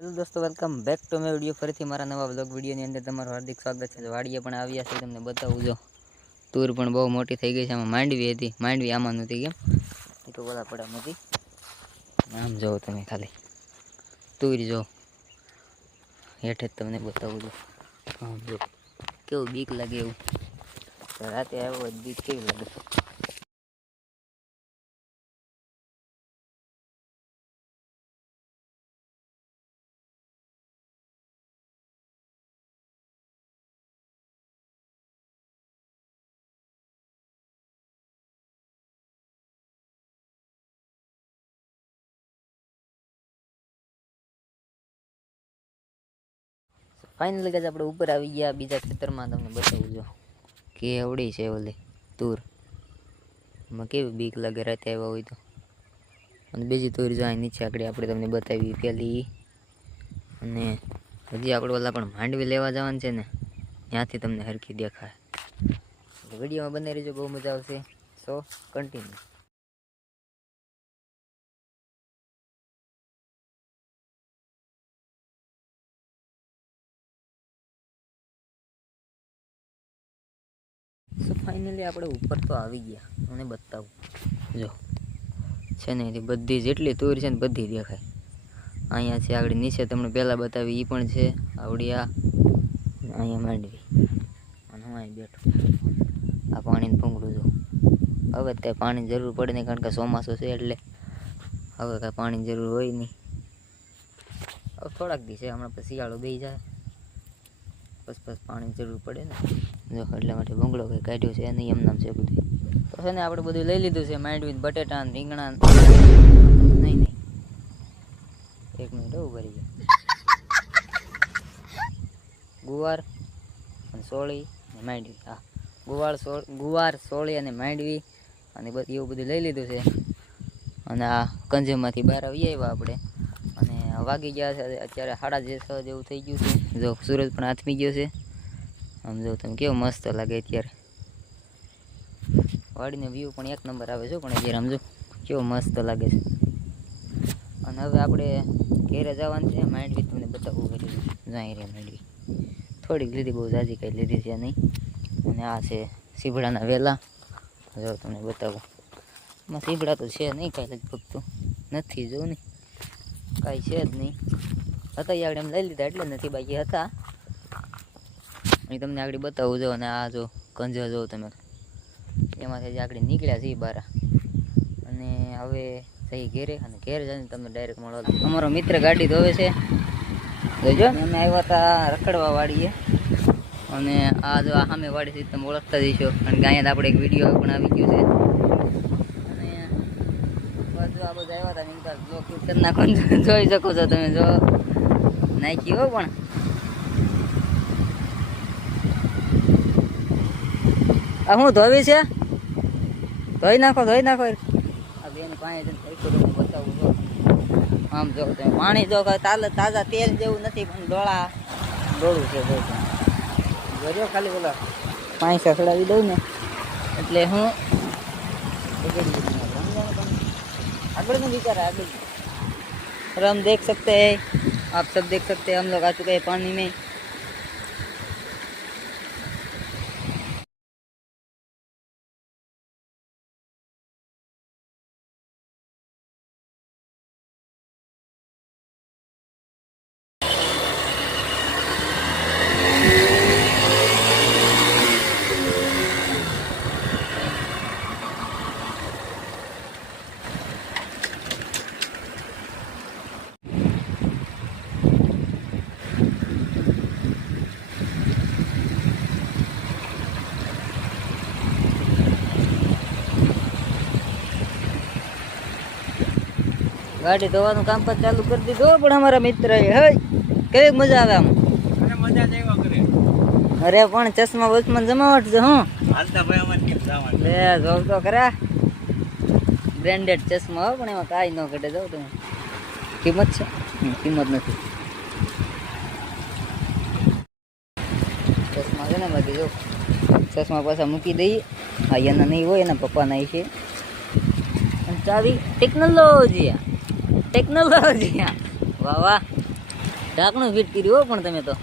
Hello દોસ્તો welcome back to my video ફરીથી મારા નવા બ્લોગ વિડીયોની અંદર તમારું હાર્દિક સ્વાગત છે. વાડીએ પણ આવ્યા છે, તમને બતાવું જો. તૂર પણ બહુ મોટી થઈ ગઈ છે, આમાં માંડવી હતી. માંડવી આમાં નહોતી કેમ? એ તો બોલા પડે નથી આમ જોવો તમે ખાલી. તૂર જો. હેઠે જ તમને બતાવું જો. આમ જો. કેવું બીક લાગે એવું. રાતે આવ્યો બીક કેવી લાગે? ફાઇનલી ગાજ આપણે ઉપર આવી ગયા. બીજા ખેતરમાં તમને બતાવું જો કે એવડી છે ઓલી. તૂર. એમાં કેવી બીક લાગે રાતે આવ્યા હોય તો. અને બીજી તૂર જો અહીં નીચે આગળ આપણે તમને બતાવી પેલી. અને હજી આપણે ઓલા પણ માંડવી લેવા જવાનું છે ને, ત્યાંથી તમને હરખી દેખાય. વિડીયોમાં બને રહેજો, બહુ મજા આવશે. સો કન્ટિન્યુ ફાઇનલી આપણે ઉપર તો આવી ગયા. મને બતાવું. જો. છે ને એ બધી જેટલી તૂર છે ને બધી દેખાય. અહીંયા છે આગળ નીચે તમને પહેલાં બતાવી એ પણ છે. આવડી આ અહીંયા માંડવી. અને હું અહીં બેઠો. આ પાણીને ભૂંગળું જો. હવે ત્યાં પાણી જરૂર પડે નહીં કારણ કે ચોમાસું છે એટલે. હવે કાંઈ પાણીની જરૂર હોય નહીં. હવે થોડાક દી છે, હમણાં શિયાળો બે જાય. બસ બસ પાણી જરૂર પડે ને. જો એટલા માટે બંગલો કંઈ કાઢ્યો છે નહીં, એમ નામ છે બધું. તો છે ને આપણે બધું લઈ લીધું છે, માંડવી બટેટા રીંગણા નહીં નહીં. એક મિનિટ એવું ભરી ગયા. ગુવાર અને સોળી અને માંડવી. હા, ગુવાર સોળ ગુવાર, સોળી અને માંડવી અને બધું એવું બધું લઈ લીધું છે. અને આ કંજમાંથી બહાર આવી આવ્યા આપણે. અને વાગી ગયા છે, અત્યારે સાડા જે છ જેવું થઈ ગયું છે. જો, સૂરજ પણ આથમી ગયો છે. આમ તમે કેવો મસ્ત લાગે અત્યારે. વાડીનો વ્યૂ પણ એક નંબર આવે છે પણ અત્યારે આમ કેવો મસ્ત લાગે છે. અને હવે આપણે ઘેરે જવાનું છે, માંડવી તમને બતાવવું કરી જાય રે માંડવી. થોડીક લીધી, બહુ જાજી કાંઈ લીધી છે નહીં. અને આ છે સીભડાના વેલા. જો તમને બતાવું. એમાં સીભડા તો છે નહીં કાંઈ લગભગ તો. નથી જો ને. કાંઈ છે જ નહીં. હતા આગળ એમ લઈ લીધા, એટલે નથી બાકી હતા. એ તમને આગળ બતાવું જો અને આ જો કંજા જો તમે. એમાંથી જે આગળ નીકળ્યા છે એ બારા. અને હવે જઈ ઘેરે અને ઘેર જઈને તમને ડાયરેક્ટ મળવા અમારો મિત્ર ગાડી ધોવે છે. જોજો. અમે આવ્યા હતા રખડવા વાળીએ. અને આ જો આ સામે વાળી છે, તમે ઓળખતા જઈશો અને કે અહીંયા આપણે એક વીડિયો પણ આવી ગયો છે. અને બધું આ બધા આવ્યા હતા ને જો કરી નાખો જોઈ શકો છો તમે, જો. નાખી હો પણ. આ હું ધોવી છે ધોઈ નાખો ધોઈ નાખો આ બેન પાસે જઈને પૈસું તમને બતાવું જો આમ જો તમે પાણી જો કાંઈ તાલે તાજા તેલ જેવું નથી પણ ડોળા ડોળું છે જો તમે. જોજો ખાલી બોલો પાણી સસડાવી દઉં ને એટલે હું બગડી જતું નથી. સમજાણું તમને? આગળ નું વિચાર है, આગળ और हम देख सकते हैं आप सब देख सकते हैं हम लोग आ चुके हैं पानी में ગાડી ધોવાનું કામ પણ ચાલુ કરી દીધું પણ અમારા મિત્ર હે કેવી મજા આવે આમ? મજા જ કરે. અરે પણ ચશ્મા વસમાં જમાવટ છે હું. હાલતા ભાઈ અમારે કેમ જવાનું? લે જોવ તો ખરા. બ્રેન્ડેડ ચશ્મા હો પણ એમાં કાંઈ ન ઘટે જાવ તમે. કિંમત છે? કિંમત નથી. ચશ્મા છે ને બાકી જો ચશ્મા પાછા મૂકી દઈએ. આ એના નહીં હોય એના પપ્પાના છે. ચાવી ટેકનોલોજી ટેકનોલોજી વાહ વાહ. ઢાંકણું ફિટ કર્યું હો પણ તમે તો.